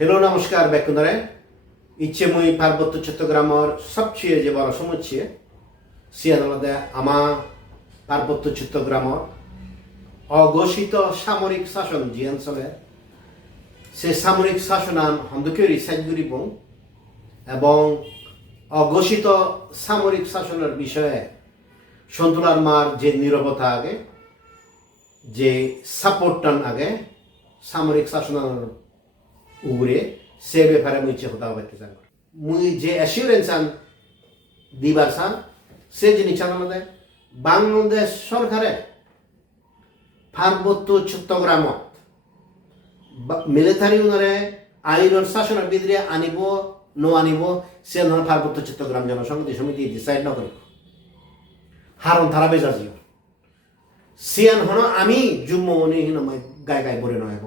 Hello नमस्कार बेकुंदरे इच्छे मुई पार्वत्य चट्टग्रामर सबचेয়ে যে বড় সমস্যা সিয়ানলদে আমা পার্বত্য চট্টগ্রামর অঘোষিত সামরিক শাসন যে অঞ্চলে সে সামরিক শাসনান হন্দকেরি সাইগুরিবং এবং অঘোষিত সামরিক শাসনের বিষয়ে সন্তুলার মার যে নীরবতা আগে যে সাপোর্টন আগে সামরিক শাসনের উপরে সে ব্যাপারে মুই কথা বলতে চান মুই যে অ্যাসিউরেন্স আন দিবার চান সে জিনিস আমাদের বাংলাদেশ সরকারে পার্বত্য চট্টগ্রামত মিলিটারি উনারে আইনের শাসনের ভিতরে আনিব ন আনিব সে ধরনের পার্বত্য চট্টগ্রাম জনসংহতি সমিতি ডিসাইড নকরিব হারণ তারা বেজাজিও সিয়ান হন আমি জুম্মনি গায়ে গায়ে বলে নয়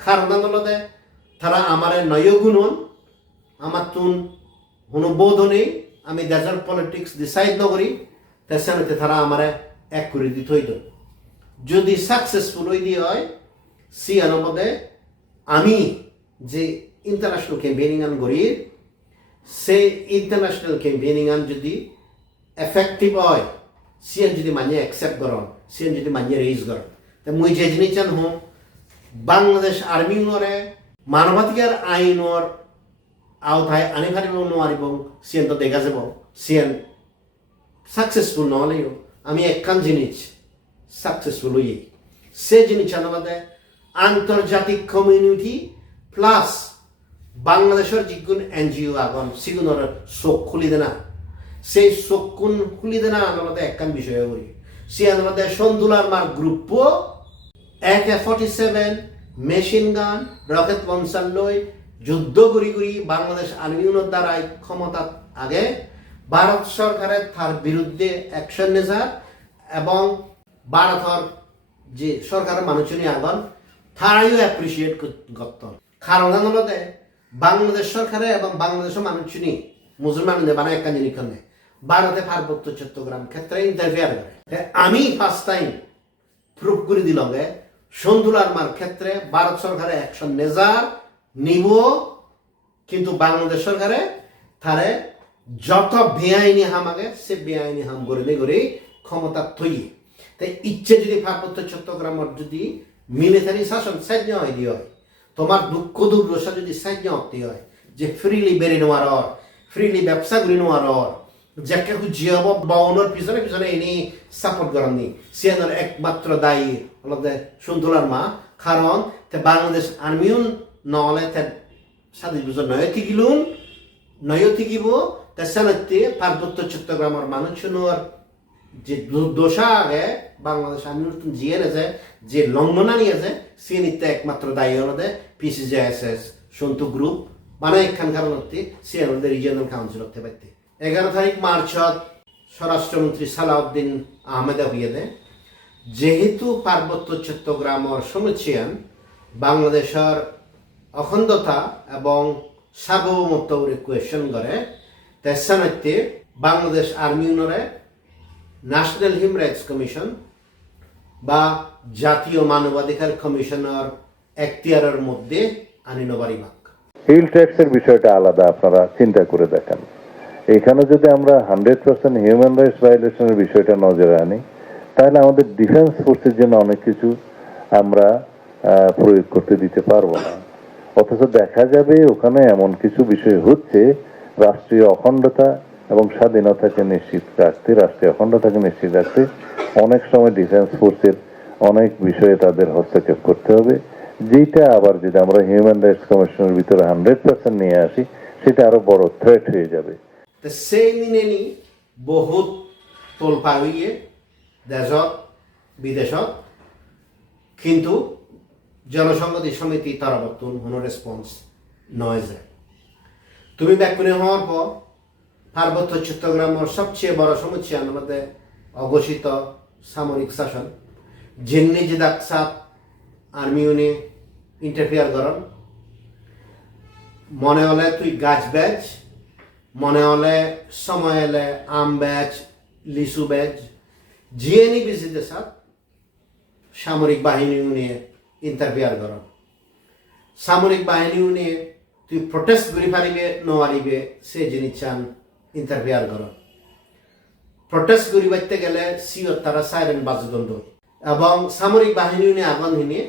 কারণ আন্দোলনে তারা আমার নয় গুণন আমার তুন বোধ নেই আমি দেশের পলিটিক্স ডিসাইড নকরি তাছাড়া তারা আমার এক করে দিতে হইত যদি সাকসেসফুল হই দিয়ে হয় সিয়ানোর মধ্যে আমি যে ইন্টারন্যাশনাল ক্যাম্পেইনিং আন করি সেই ইন্টারন্যাশনাল ক্যাম্পেইনিং আন যদি এফেক্টিভ হয় সিয়ান যদি মানিয়ে অ্যাকসেপ্ট করন সিয়ান যদি মানিয়ে রেইজ করন তা মুই যে জিনিস চান হোম বাংলাদেশ আর্মি নরে মানবাধিকার আইনৰ আওতায় আনি ফাটিব নোৱাৰিব সিয়ান তো দেখা যাব সিয়ান সাকসেসফুল নহলেও আমি একখান জিনিস সাকসেসফুল হই সে জিনিস আমাদের আন্তর্জাতিক কমিউনিটি প্লাস বাংলাদেশের যিগুণ এনজিও আগন সিগুণের চোখ খুলি দেনা সেই চোখকুন খুলি দেনা আমাদের একখান বিষয় করি সিয়ান আমাদের সন্দুলার মার group AK-47 machine gun rocket launcher লই যুদ্ধ করি করি বাংলাদেশ আর্মিউনের দ্বারাই ক্ষমতা আগে ভারত সরকারের তার বিরুদ্ধে অ্যাকশন নেজার এবং ভারতের যে সরকারের মানুষজনই আগন তারাইও অ্যাপ্রিসিয়েট করত কারণ আন্দোলনে বাংলাদেশ সরকারে এবং বাংলাদেশের মানুষজনই মুসলমানদের বানায় একটা জিনিস ভারতে পার্বত্য চট্টগ্রাম ক্ষেত্রে ইন্টারফেয়ার করে আমি ফার্স্ট টাইম প্রুভ করে দিলাম সন্দুলার মার ক্ষেত্রে ভারত সরকারে অ্যাকশন নেজার নিব কিন্তু বাংলাদেশ সরকারে তারে যত বেআইনি হাম আগে সে বেআইনি হাম করে ক্ষমতা থইয়ে তাই ইচ্ছে যদি পার্বত্য চট্টগ্রামের যদি মিলিটারি শাসন সাহায্য হয় দিয়ে হয় তোমার দুঃখ দুর্দশা যদি সাহায্য হতে হয় যে ফ্রিলি বেড়ে নেওয়ার ফ্রিলি ব্যবসা করে নেওয়ার যাকে জিয়াব বাউনের পিছনে পিছনে এনে সাপোর্ট করেন নি সিয়ানোর একমাত্র দায়ী হলদে সন্তুলার মা কারণ তে বাংলাদেশ আর্মিও নহলে তে 27 বছর নয় থাকিব তাছাড়াতে পার্বত্য চট্টগ্রামের মানুষজনের যে দুর্দশা আগে বাংলাদেশ আর্মির জিয়ে আছে যে লঙ্ঘনা নিয়ে আছে সে নিতে একমাত্র দায়ী হলদে PCJSS সন্তু গ্রুপ মানে একখান কারণ হতে সিয়ানোর রিজিয়নাল কাউন্সিল হতে পারতে 11 তারিখ মার্চত স্বরাষ্ট্রমন্ত্রী সালাউদ্দিন আহমেদ হইয়ে যেহেতু পার্বত্য চট্টগ্রামের সমস্যান বাংলাদেশের অখণ্ডতা এবং সার্বভৌমত্ব কোয়েশন করে তেসানাতে বাংলাদেশ আর্মি উনরে ন্যাশনাল হিউম্যান রাইটস কমিশন বা জাতীয় মানবাধিকার কমিশনের এখতিয়ারের মধ্যে আনি নবারিবাক হিল ট্যাক্সের বিষয়টা আলাদা আপনারা চিন্তা করে দেখেন এখানে যদি আমরা 100% হিউম্যান রাইটস ভায়োলেশনের বিষয়টা নজরে আনি তাহলে আমাদের ডিফেন্স ফোর্সের জন্য অনেক কিছু আমরা প্রয়োগ করতে দিতে পারবো না অথচ দেখা যাবে ওখানে এমন কিছু বিষয় হচ্ছে রাষ্ট্রীয় অখণ্ডতা এবং স্বাধীনতাকে নিশ্চিত রাখতে রাষ্ট্রীয় অখণ্ডতাকে নিশ্চিত রাখতে অনেক সময় ডিফেন্স ফোর্সের অনেক বিষয়ে তাদের হস্তক্ষেপ করতে হবে যেটা আবার যদি আমরা হিউম্যান রাইটস কমিশনের ভিতরে 100% নিয়ে আসি সেটা আরো বড় থ্রেট হয়ে যাবে সেই নিনেনি বহুত তোলপার হইয়ে দেশত বিদেশত কিন্তু জনসংহতি সমিতি তরফতুন কোনো রেসপন্স নয় যায় তুমি ব্যাকুনে হওয়ার পর পার্বত্য চট্টগ্রামের সবচেয়ে বড় সমস্যা আমাদের অঘোষিত সামরিক শাসন যেমনি যে দাকসাত আর্মি উনি ইন্টারফেয়ার করেন মনে হলে তুই গাছ বেচ মনে হলে সময় এলে আম বেচ লিচু বেচ জিএনি বিজিতে সাথ সামরিক বাহিনী নিয়ে ইন্টারফেয়ার করেন সামরিক বাহিনী নিয়ে তুই প্রটেস্ট করি পারিবে নওয়ারিবে সে জিনিস চান ইন্টারফেয়ার কর প্রটেস্ট করি বাইতে গেলে সিও তারা সাইরেন বাজদণ্ড এবং সামরিক বাহিনী নিয়ে আগুন হিনে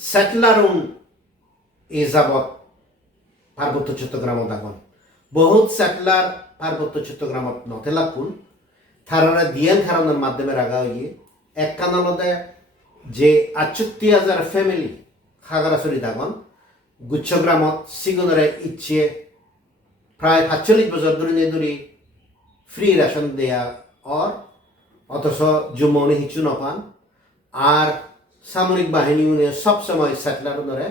সেটলারুন এ যাবৎ পার্বত্য চট্টগ্রামত আগুন বহুত সেটলার পার্বত্য চট্টগ্রামত নথে লাগুন তারা দিয়ান কারণের মাধ্যমে রাগা হইয়ে এক কানলদে যে 68,000 ফ্যামিলি খাগড়াছড়ি দাগন গুচ্ছগ্রামত সিগুনরে ইচ্ছে প্রায় 45 বছর ধরে ফ্রি রেশন দেয়া অর অথচ জুমনি হিচু নপান আর সামরিক বাহিনী সবসময় সেটলার ধরে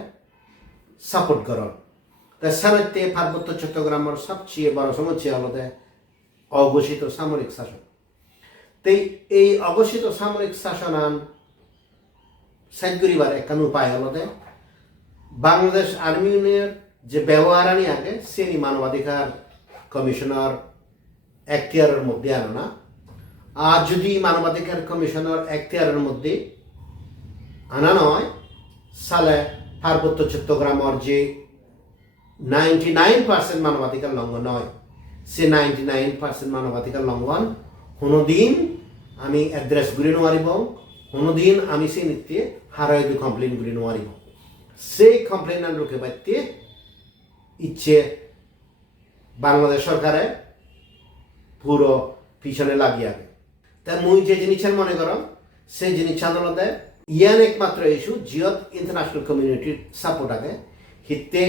সাপোর্ট করেন তাই সারাইতে পার্বত্য চট্টগ্রামের সবচেয়ে বড় সমস্যা হল অঘোষিত সামরিক শাসন তাই এই অঘোষিত সামরিক শাসন আন সাইড করিবার একখান উপায় হল বাংলাদেশ আর্মি ইউনিয়নের যে ব্যবহার আনি আগে সেনি মানবাধিকার কমিশনার এখতিয়ারের মধ্যে আনো না আর যদি মানবাধিকার কমিশনার এখতিয়ারের মধ্যে আনা নয় সালে পার্বত্য চট্টগ্রামের যে 99% মানবাধিকার লঙ্ঘন নয় সে 99% মানবাধিকার লঙ্ঘন কোনোদিন আমি অ্যাড্রেস ঘুরে নোয়ারিব কোনোদিন আমি সে নিত্যে হারাই কমপ্লেন ঘুরে নোয়ারিব সেই কমপ্লেন রুখে পাইতে ইচ্ছে বাংলাদেশ সরকারে পুরো পিছনে লাগিয়ে আগে তা মুই যে জিনিসের মনে করো সেই জিনিস আন্দোলনে ইয়ান একমাত্র ইস্যু জিয়ত ইন্টারন্যাশনাল কমিউনিটির সাপোর্ট আগে হিতে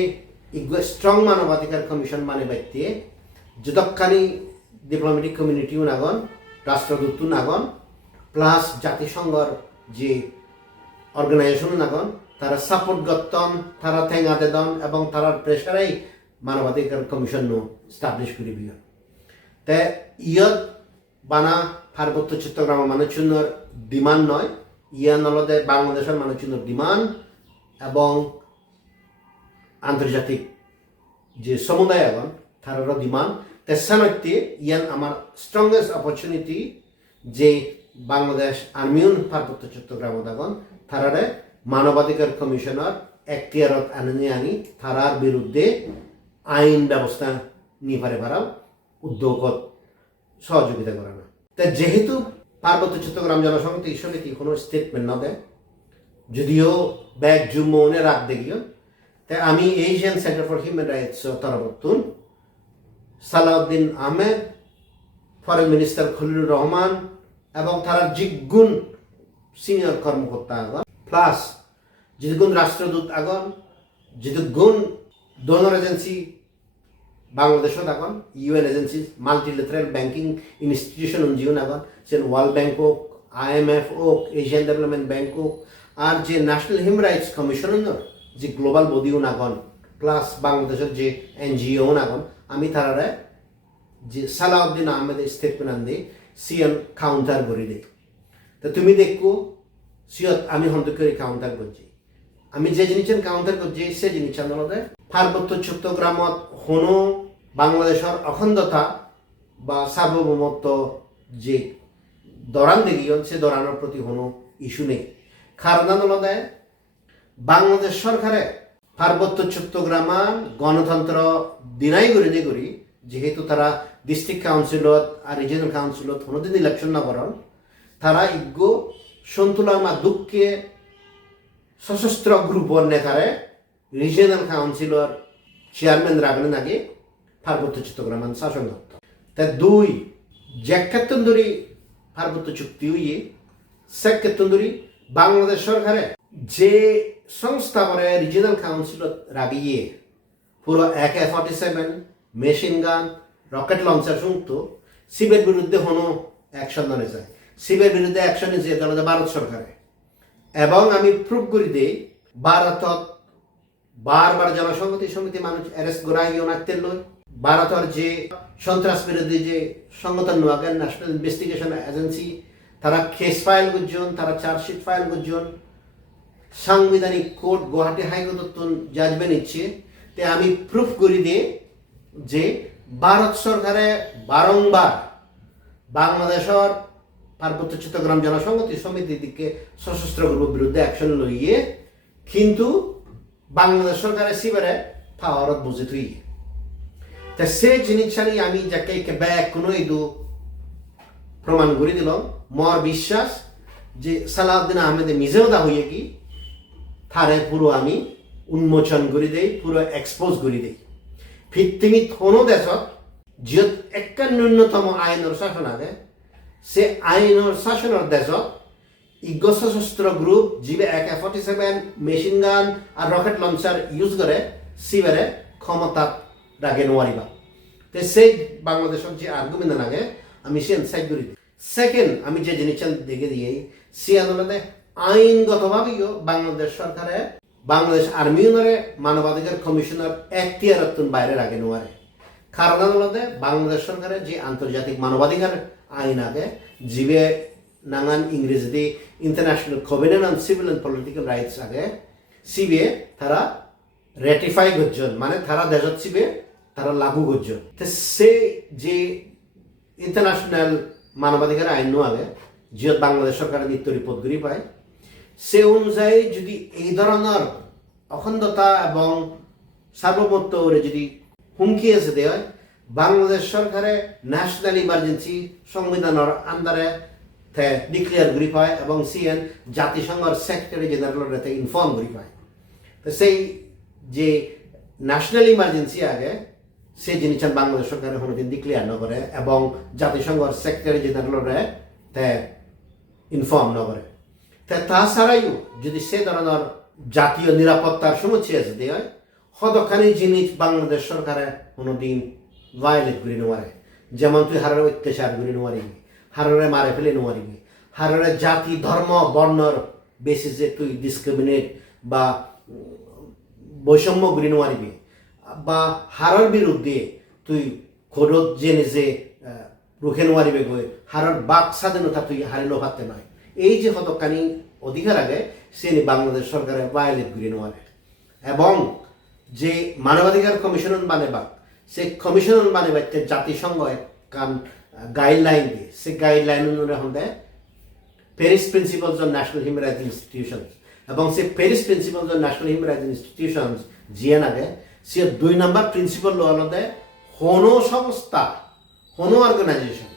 স্ট্রং মানবাধিকার কমিশন মানে বাইতে যতখানি ডিপ্লোমেটিক কমিউনিটিও নাগন রাষ্ট্রদূতও নাগন প্লাস জাতিসংঘর যে অর্গানাইজেশনও নাগন তারা সাপোর্ট গতন তারা ঠেঙাতে দন এবং তারার প্রেসারেই মানবাধিকার কমিশন স্টাবলিশ করি বিয় তে ইয়ত বানা পার্বত্য চট্টগ্রাম মানুষজনের ডিমান্ড নয় ইয়ান নলদে বাংলাদেশের মানুষজনের ডিমান্ড এবং আন্তর্জাতিক যে সমুদায় এখন তারারও ডিমান্ড তেসানত্যে ইয়ান আমার স্ট্রংগেস্ট অপরচুনিটি যে বাংলাদেশ আর্মিউন পার্বত্য চট্টগ্রাম এখন তারারে মানবাধিকার কমিশনার এখতিয়ারত আনি তারার বিরুদ্ধে আইন ব্যবস্থা নিয়ে পারে ভাড়াও উদ্যোগত সহযোগিতা করে না তা যেহেতু পার্বত্য চট্টগ্রাম জনসংহতি সমিতি কোনো স্টেটমেন্ট না দেয় যদিও ব্যাগ জুম্মনে রাখ দেখিও তাই আমি Asian centre for human rights তরফতুন সালাউদ্দিন আহমেদ ফরেন মিনিস্টার খলিলুর রহমান এবং তারা জিগুণ সিনিয়র কর্মকর্তা আগন প্লাস যেগুণ রাষ্ট্রদূত আগন যেগুণ ডোনর এজেন্সি বাংলাদেশত আগন UN agency multilateral banking institution জীবন আগন সেন ওয়ার্ল্ড ব্যাংক হোক IMF হোক এশিয়ান ডেভেলপমেন্ট ব্যাংক হোক আর যে ন্যাশনাল হিউম্যান রাইটস কমিশনের যে গ্লোবাল বডিও নাগন প্লাস বাংলাদেশের যে NGO নাগন আমি তারারে যে সালাউদ্দিন আহমেদের স্টেটমেন্ট আন দিই সিএন কাউন্টার করে দিই তো তুমি দেখো সিয়ত আমি হন্ত করে কাউন্টার করছি আমি যে জিনিসের কাউন্টার করছি সে জিনিস আন্দোলনে পার্বত্য চট্টগ্রামত কোনো বাংলাদেশের অখণ্ডতা বা সার্বভৌমত্ব যে দরান দেখিয়ন সে দরানোর প্রতি কোনো ইস্যু নেই কারণ আন্দোলনে বাংলাদেশ সরকারে পার্বত্য চট্টগ্রামান গণতন্ত্র দিনাই করি যেহেতু তারা ডিস্ট্রিক্ট কাউন্সিলত আর রিজিয়নাল কাউন্সিলত কোনোদিন ইলেকশন না করেন তারা ইগ্য সন্তুলার মা দুঃখে সশস্ত্র গ্রুপর নেতারে রিজিয়নাল কাউন্সিলর চেয়ারম্যান রাখলেন আগে পার্বত্য চট্টগ্রামান শাসন দপ্তর তা দুই জ্যাক্ষেত্তন ধরি পার্বত্য চুক্তি হইয়ে শেখ ক্ষেত্তন ধরি বাংলাদেশ সরকারে যে সংস্থা করে রিজিয়নাল কাউন্সিলত রাগিয়ে পুরো AK-47 machine gun rocket launcher শুনতো শিবের বিরুদ্ধে কোনো অ্যাকশন ধরে যায় শিবের বিরুদ্ধে অ্যাকশন নিয়েছে দলে ভারত সরকারে এবং আমি প্রুভ করি দিই ভারতত বারবার জনসংহতি সমিতি মানুষ অ্যারেস্ট করাইও নাকতে লয় ভারতের যে সন্ত্রাস বিরোধী যে সংগঠন নোয়াগেন ন্যাশনাল ইনভেস্টিগেশন এজেন্সি তারা কেস ফাইল করছেন তারা চার্জশিট ফাইল করছেন সাংবিধানিক কোর্ট গুয়াহাটি হাইকোর্ট জাজমেন্ট নিচ্ছে তে আমি প্রুফ করি দিই যে ভারত সরকারে বারংবার বাংলাদেশের পার্বত্য চট্টগ্রাম জনসংহতি সমিতির দিকে সশস্ত্র গ্রুপ বিরুদ্ধে অ্যাকশন লইয়ে কিন্তু বাংলাদেশ সরকারের সিবারে পাওয়ারত বুঝে তুই তা সে জিনিসটাই আমি যাকে ব্যাগ কোনো ইদু প্রমাণ করে দিল মর বিশ্বাস যে সালাউদ্দিন আহমেদে নিজেও দা হইয়ে কি তারে পুরো আমি উন্মোচন করে দেই পুরো এক্সপোজ করে দেই ভিত্তিমিত কোনো দেশত যত একটা ন্যূনতম আইনের শাসন আছে সে আইনের শাসনের দেশত সশস্ত্র গ্রুপ যিবে AK-47 মেশিন গান আর রকেট লঞ্চার ইউজ করে সিবারে ক্ষমতাত রাখে নোৱাৰিবা তো সেই বাংলাদেশের যে আর্গুমেন্ট লাগে আমি সে সাইড করে দিই সেকেন্ড আমি যে জিনিসটা দেখে দিয়ে সে আন্দোলনে আইনগতভাবেও বাংলাদেশ সরকারে বাংলাদেশ আর্মিউনরে মানবাধিকার কমিশনের এখতিয়ারত্বন বাইরে রাখে নোৱাৰে কারণ আদালতে বাংলাদেশ সরকারের যে আন্তর্জাতিক মানবাধিকার আইন আগে জিবে নাঙান ইংরেজিতে international covenant on civil and political rights আগে সিবে তারা রেটিফাই করছেন মানে তারা দেশত সিবে তারা লাগু করছেন তো সে যে ইন্টারন্যাশনাল মানবাধিকার আইন আগে যিহত বাংলাদেশ সরকারের নিত্য রিপোর্টগুলি পায় সে অনুযায়ী যদি এই ধরনের অখণ্ডতা এবং সার্বভৌমত্বরে যদি হুমকি আছে দেওয়া বাংলাদেশ সরকারে ন্যাশনাল ইমার্জেন্সি সংবিধানের আন্ডারে ডিক্লেয়ার করি পায় এবং সিএন জাতিসংঘের সেক্রেটারি জেনারেলের ইনফর্ম করি পায় তো সেই যে ন্যাশনাল ইমার্জেন্সি আগে সেই জিনিসটা বাংলাদেশ সরকারের কোনোদিন ডিক্লেয়ার ন করে এবং জাতিসংঘের সেক্রেটারি জেনারেলের ইনফর্ম ন করে তাছাড়াও যদি সে ধরনের জাতীয় নিরাপত্তার সমস্যা আছে দেওয়া কতখানি জিনিস বাংলাদেশ সরকারে কোনোদিন ভায়োলেট করে নেওয়ারে যেমন তুই হারের অত্যাচার করে নেওয়ারিবি হারের মারে ফেলে নেওয়ারিবি হারের জাতি ধর্ম বর্ণর বেসিসে তুই ডিসক্রিমিনেট বা বৈষম্য করে নেওয়ারিবি বা হারের বিরুদ্ধে তুই খোরত যে নিজে রুখে নেওয়ারিবে গৈ হারের বাক স্বাধীনতা তুই হারিলেও পারতে নয় এই যে কতখানি অধিকার আগে সে বাংলাদেশ সরকারে ভায়োলেট করে নেওয়ারে এবং যে মানবাধিকার কমিশন বানেবা সে কমিশন বানেবা জাতিসংঘ কান গাইডলাইন দিয়ে সে গাইডলাইন হতে Paris principles on national human rights institutions এবং সে Paris principles on national human rights institutions জিএন আগে সে 2 নম্বর প্রিন্সিপাল হলতে কোনো সংস্থা কোনো অর্গানাইজেশন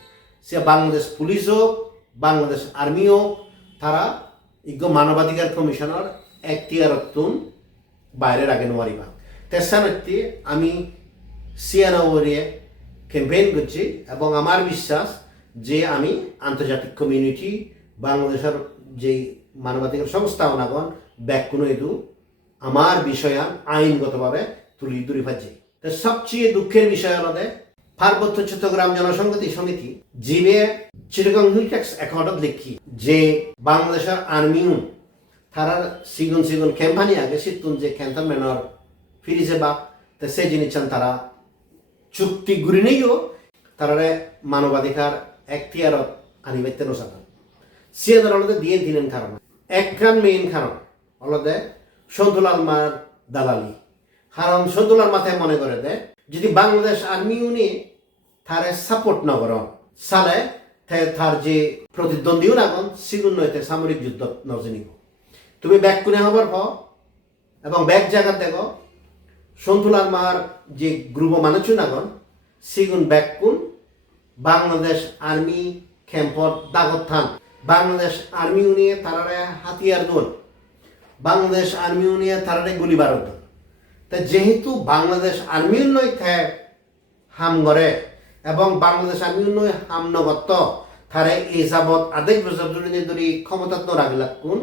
সে বাংলাদেশ পুলিশ হোক বাংলাদেশ আর্মি হোক তারা ইগো মানবাধিকার কমিশনের এখতিয়ারত্বন বাইরে রাখে নোৱাৰিবা তেসানটি আমি সিয়ানাওয়ারিয়ে ক্যাম্পেইন করছি এবং আমার বিশ্বাস যে আমি আন্তর্জাতিক কমিউনিটি বাংলাদেশের যে মানবাধিকার সংস্থাপনাগণ ব্যাক কোনো এদু আমার বিষয়ান আইনগতভাবে তুলি ধরে পাচ্ছি তো সবচেয়ে দুঃখের বিষয় হল পার্বত্য চট্টগ্রাম জনসংহতি সমিতি জিবে চিটাগং হিলটেক্স অ্যাকাউন্টত লিখি যে বাংলাদেশের আর্মিউন তারা সিগুন ক্যাম্পানি আগে সিতুন যে ক্যান্টনমেন্টর ফিরি যাবা তো সেই জিনিস তারা চুক্তি ঘুরি নেইও তারা মানবাধিকার এখতিয়ারত আনিবাইতে নসাত সে ধরনের দিয়ে দিলেন কারণ একখান মেইন কারণ অলদে সন্তুলাল মার দালালি কারণ সন্তুলার মাথায় মনে করে দেয় যদি বাংলাদেশ আর্মি উনি তারে সাপোর্ট না করেন সালে তার যে প্রতিদ্বন্দ্বীও নাগন সিগুন নয়তে সামরিক যুদ্ধ নজে নিব তুমি ব্যাক কোনে হবার প এবং ব্যাক জায়গা দেখো সন্তুলার মার যে গ্রুপ মানুষ নাগন সিগুন ব্যাক কোন বাংলাদেশ আর্মি ক্যাম্পত দাগত থান বাংলাদেশ আর্মি উনিয়ে তারারে হাতিয়ার দোল বাংলাদেশ আর্মি উনিয়ে তারারে গুলি বারুদ দোল তা যেহেতু বাংলাদেশ আর্মি উন্নয় হাম করে এবং বাংলাদেশ আর্মি উন্নয় হাম নগত তারে এই যাবৎ আদেশ বছর ধরে ক্ষমতা তো রাখলাক কোন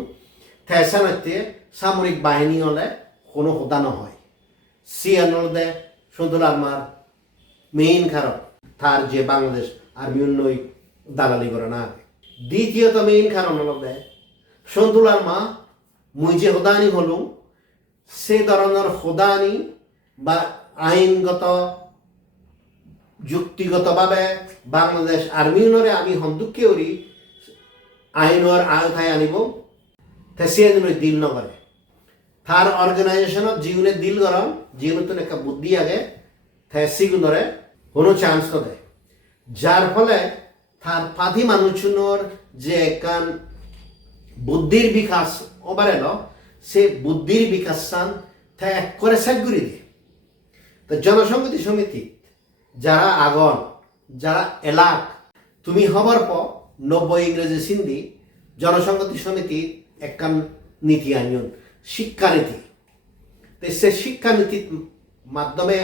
থেসানতে সামরিক বাহিনী হলে কোনো হোদা নহয় সিয়ানলদে সন্তুলার মার মেইন কারণ তার যে বাংলাদেশ আর্মি উন্নয় দালালি করে না দ্বিতীয়ত মেইন কারণ হল সন্তুলার মা মুই যে হোদানি হলো সে ধরনের হোদানি বা আইনগত যুক্তিগতভাবে বাংলাদেশ আর্মি উন্নয়নে আমি হন্দুককে ওরি আইনের আয়তায় আনিব তা সে দিল নকরে তার অর্গানাইজেশনত জীবনে দিল গরম জীবনত একটা বুদ্ধি আগে তাই সিগুনরে কোনো চান্স তো দেয় যার ফলে তার পাধি মানুষজনের যে কান বুদ্ধির বিকাশ ওবার এলো সে বুদ্ধির বিকাশ চান তা এক করে সেট করে দিয়ে তো জনসংহতি সমিতি যারা আগন যারা এলাক তুমি হবার পর 90 ইংরেজি সিন্ধি জনসংহতি সমিতি একখান নীতি আনিয়ন শিক্ষানীতি তো সে শিক্ষানীতির মাধ্যমে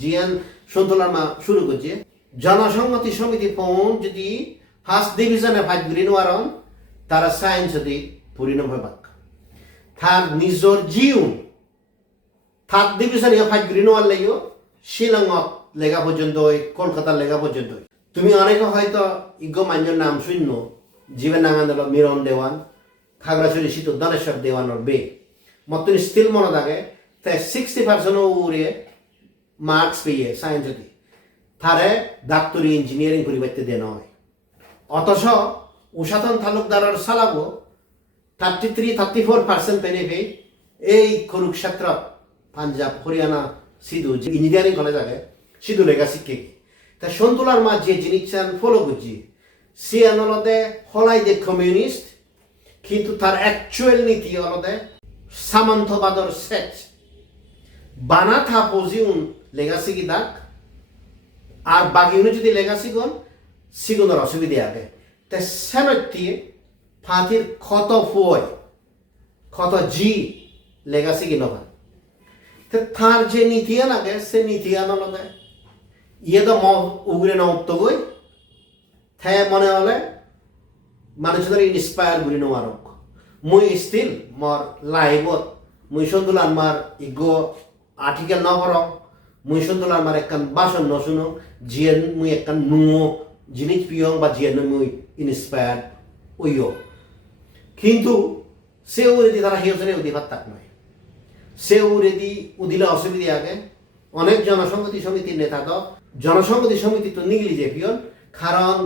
জিয়ান সন্তুলন শুরু করছে জনসংহতি সমিতি পৌন যদি ফার্স্ট ডিভিশনে ফাইট গ্রিন ওয়ারন তারা সায়েন্স যদি পরিণাম হয় বাক তার নিজর জীবন থার্ড ডিভিশনে ফাইট গ্রিন ওয়ার লেগেও শিলংত লেখা পর্যন্ত কলকাতার লেখা পর্যন্ত তুমি অনেকে হয়তো ইগো মান্যর নাম শূন্য জীবন নাঙ্গান্দল মিরন দেওয়ান খাগড়াছড়ি শীত ধনেশ্বর দেওয়ানোর বে মতন স্টিল মনে থাকে তাই 60% উড়ে মার্কস পেয়ে সায়েন্স যদি তারে ডাক্তারি ইঞ্জিনিয়ারিং পরিবর্তে দেন হয় অথচ উষাতন তালুকদারের সালাবো 33-34% পেনে পেয়ে এই কুরুক্ষেত্র পাঞ্জাব হরিয়ানা সিধু যে ইঞ্জিনিয়ারিং কলেজ আগে সিধু লেখা শিক্ষে তা সন্তুলার মা যে জিনিস ফলো করছি সে আনলদে হলাই দে কমিউনিস্ট কিন্তু তার অ্যাকচুয়াল নীতি অলদে সামন্তবাদর সেচ বানা থা পজিউন লেগাসি কি দাগ আর বাগিউনে যদি লেগাসি গন সিগুনের অসুবিধে আগে তা সেনটিয়ে ফাতির ক্ষত ফুয় ক্ষত জি লেগাসি কি নয় তার যে নীতি লাগে সে নীতি আনলদে ইয়ে তো উগরে নমত গই থে মনে হলে মানুষের ইন্সপায়ার করি নোয়ারক মুই স্টিল মর লাইভত মুই সন্তুলান মার ইগো আর্টিকেল ন পড়ক মুই সন্তুলান মার একখান বাসন নশুনো জিয়েন মুই একখান নুয়ো জিনিস পিয়ং বা জিয়েন মুই ইন্সপায়ার ওইও কিন্তু সে উরেদি তারা হেউসনে উদিভাত তাক নয় সে উরেদি উদিলে অসুবিধে আগে অনেক জনসংহতি সমিতির নেতা তো জনসংহতি সমিতি তো নিগলি যে পিয়ন কারণ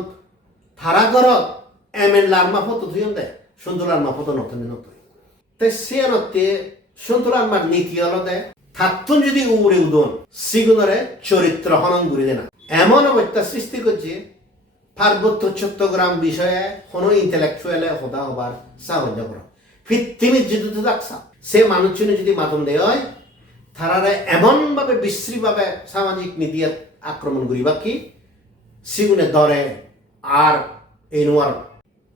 তারা ঘরত এমএলআর মাফত ধুইন দেয় সন্তুলার মাফত নতুন নতুন তাই সে নতে সন্তুলার মার নীতি হলো দেয় থাকুন যদি উড়ে উদন সিগুনরে চরিত্র হনন ঘুরে দেনা এমন অবস্থা সৃষ্টি করছে পার্বত্য চট্টগ্রাম বিষয়ে কোনো ইন্টেলেকচুয়ালে হদা হবার সাহায্য করা ফিত্তিমিত যদি থাকসা সে মানুষজনে যদি মাতম দেয় হয় তারারে এমনভাবে বিশ্রীভাবে সামাজিক নীতি আক্রমণ করিবা কি সিগুনে ধরে আর এই নোয়ার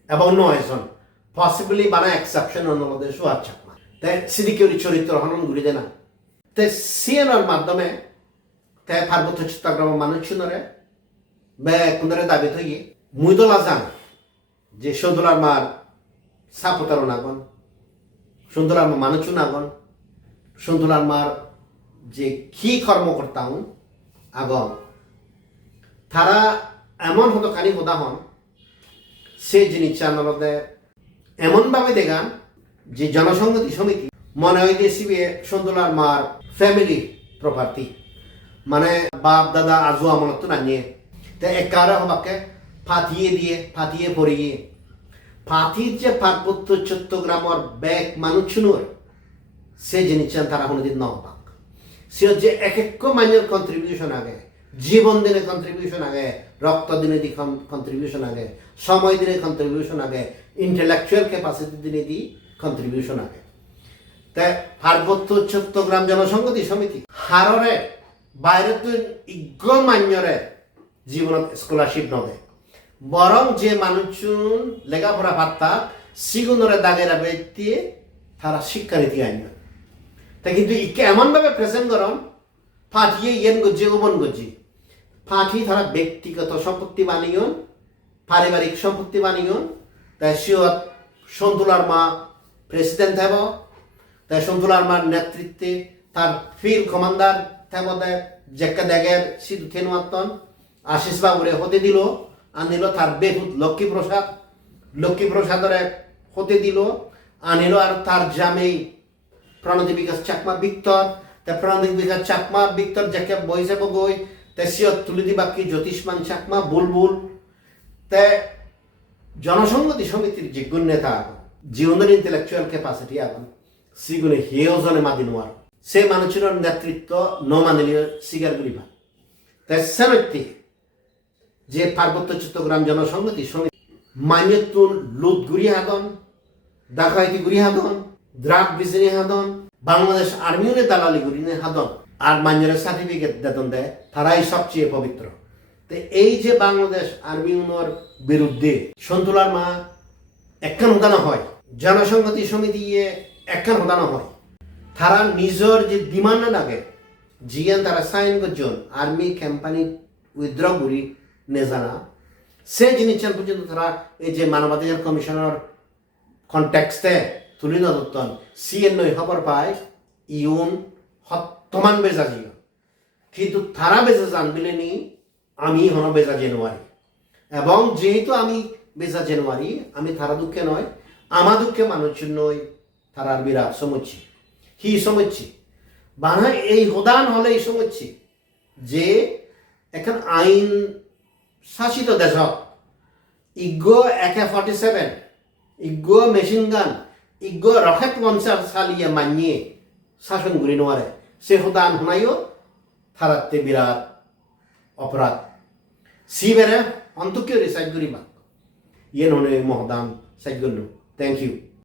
এবং নয়জন পসিবলি বানা এক্সেপশন অন্যদের সোয়ার চাকমা তাই সিদিকেউরি চরিত্র হনন ঘুরি দেনা তাই সিএনআর মাধ্যমে তাই পার্বত্য চট্টগ্রাম মানুষজনরে বে কুন্দরে দাবি থই মুইদলা জান যে সন্তুলার মার সাপতারও নাগন সন্তুলার মা মানুষ নাগন সন্তুলার মার যে কি কর্মকর্তা আগন তারা এমন হতো খানি হোদা হন সে জিনিস চানলদে এমনভাবে দেখান যে জনসংহতি সমিতি মনে হয় যে সিবে সন্তুলার মার ফ্যামিলি প্রপার্টি মানে বাপ দাদা আজু আমলত তো না নিয়ে তাই একারা হবাকে ফাটিয়ে পড়ে গিয়ে ফাটির যে পার্বত্য চট্টগ্রামের ব্যাগ মানুষ শুনোর সে জিনিস চান তারা কোনোদিন ন হবাক সে যে এক মাইনের কন্ট্রিবিউশন আগে জীবন দিনে কন্ট্রিবিউশন আগে রক্ত দিনে দি কন্ট্রিবিউশন আগে সময় দিনে কন্ট্রিবিউশন আগে ইন্টেলেকচুয়াল ক্যাপাসিটি দিনে দি কন্ট্রিবিউশন আগে তাই পার্বত্য চট্টগ্রাম জনসংহতি সমিতি হাররে বাইরে তো ইগ্র মান্যরে জীবনত স্কলারশিপ নবে বরং যে মানুষজন লেখাপড়া পাত্তা সিগুনরে দাগেরা ব্যক্তি তারা শিক্ষানীতি আইন তাই কিন্তু ইকে এমনভাবে প্রেজেন্ট করন ফাটিয়ে ইয়েন গজ্জি গোপন গজ্জি ফাটি তারা ব্যক্তিগত সম্পত্তি বানিয়ন পারিবারিক সম্পত্তি বানিয়ন তাই সিওত সন্তুলার মা প্রেসিডেন্ট থাকব তাই সন্তুলার মার নেতৃত্বে তার ফিল্ড কমান্ডার থাকব দেয় জেকা দেগের সিধু থেনুয়াতন আশিস বাবুরে হতে দিল আনিল তার বেহুত লক্ষ্মীপ্রসাদরে হতে দিল আনিল আর তার জামেই প্রণতি বিকাশ চাকমা বিক্তর তা প্রণতি বিকাশ চাকমা বিক্তর যাকে বইছে বই তা সিয়ত তুলে দিবা কি জ্যোতিষমান চাকমা বুলবুল তে জনসংহতি সমিতির যে গুণ নেতা জীবনের ইন্টেলেকচুয়াল ক্যাপাসিটি এখন সিগুনে হেওজনে মাদি নোয়ার সে মানুষের নেতৃত্ব ন মানিলে স্বীকার করিবা তাই সেনত্যি যে পার্বত্য চট্টগ্রাম জনসংহতি সমিতি মান্যতুন লুট গুড়ি হাদন ডাকাইতি গুড়ি হাদন দ্রাগ বিজনি হাদন বাংলাদেশ আর্মিউনে দালালি করি নে হাদন আর মাঞ্জরের সার্টিফিকেট বেতন দেয় তারাই সবচেয়ে পবিত্র। তো এই যে বাংলাদেশ আর্মিউনের বিরুদ্ধে সন্তুলার মা একখান হতানো হয়, জনসংহতি সমিতি একখান হতানো হয়, তারা নিজের যে ডিমান্ড লাগে জিয়ান তারা সাইন করছেন আর্মি কোম্পানি উইথড্র করি নে জানা সে জিনিস পর্যন্ত তারা এই যে মানবাধিকার কমিশনের কন্টেক্সটে তুলি নদর্তন সিএন নই খবর পায় ইউন হত্তমান বেজা জিও কিন্তু তারা বেজা জানবিলে নি আমি হন বেজা জানুয়ারি এবং যেহেতু আমি বেজা জানুয়ারি আমি তারা দুঃখে নয় আমার দুঃখে মানুষ নয় তারার বিরাট সমুচ্ছি কি সমুচ্ছি বানা এই হদান হলে এই সমুচ্ছি যে এখন আইন শাসিত দেশ ego AK-47 ego machine gun ego rocket launcher চালিয়ে মানিয়ে শাসন করি নোয়ারে সে হদান হনাইও থারাতে বিরাট অপরাধ সিবেরে অন্তকীয় রিসাইড করিবা ইয়ে ননে মহদান সাইড করল থ্যাংক ইউ